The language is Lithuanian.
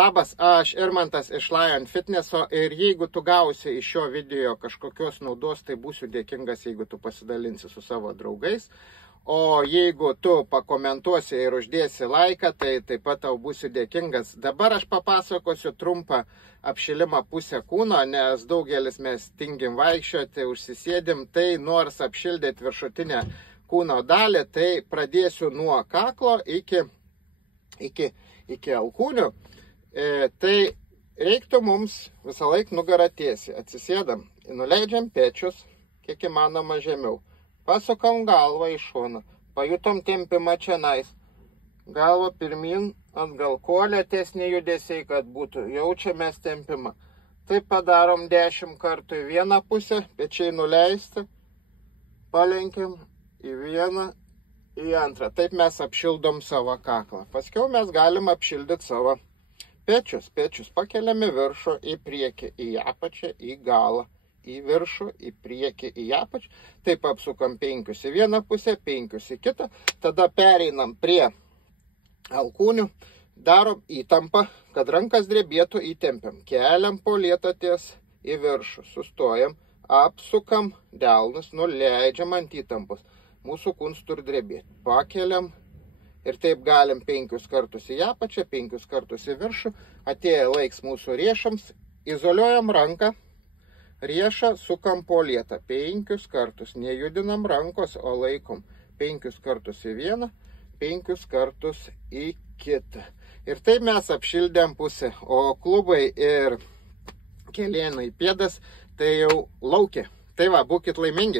Labas, aš Irmantas iš Lion Fitnesso ir jeigu tu gausi iš šio video kažkokios naudos, tai būsiu dėkingas, jeigu tu pasidalinsi su savo draugais. O jeigu tu pakomentuosi ir uždėsi laiką, tai taip pat tau būsiu dėkingas. Dabar aš papasakosiu trumpą apšilimą pusę kūno, nes daugelis mes tingim vaikščioti, užsisėdim, tai nors apšildyti viršutinę kūno dalį, tai pradėsiu nuo kaklo iki alkūnių. Tai reiktų mums visą laiką nugarą tiesiai. Atsisėdam, nuleidžiam pečius, kiek įmanoma žemiau. Pasukam galvą į šoną, pajutom tempimą čianais. Galva pirmin, atgal, kuo lėtesni judesiai, kad būtų. Jaučiamės tempimą. Taip padarom 10 kartų į vieną pusę, pečiai nuleisti, palenkiam į vieną, į antrą. Taip mes apšildom savo kaklą. Paskiau mes galim apšildyti savo pečius pakeliam į viršų, į priekį, į apačią, į galą, į viršų, į priekį, į apačią. Taip apsukam 5 į vieną pusę, 5 į kitą. Tada pereinam prie alkūnių, darom įtampą, kad rankas drebėtų, įtempiam. Keliam po lietaties į viršų, sustojam, apsukam delnus, nuleidžiam ant įtampos. Mūsų kūnas turi drebėti. Pakeliam. Ir taip galim 5 kartus į apačią, 5 kartus į viršų. Atėjo laiks mūsų riešams. Izoliuojam ranką. Riešą sukam po lietą. 5 kartus. Nejudinam rankos, o laikom 5 kartus į vieną, 5 kartus į kitą. Ir taip mes apšildėm pusę. O klubai ir kelėnai pėdas tai jau laukia. Tai va, būkit laimingi.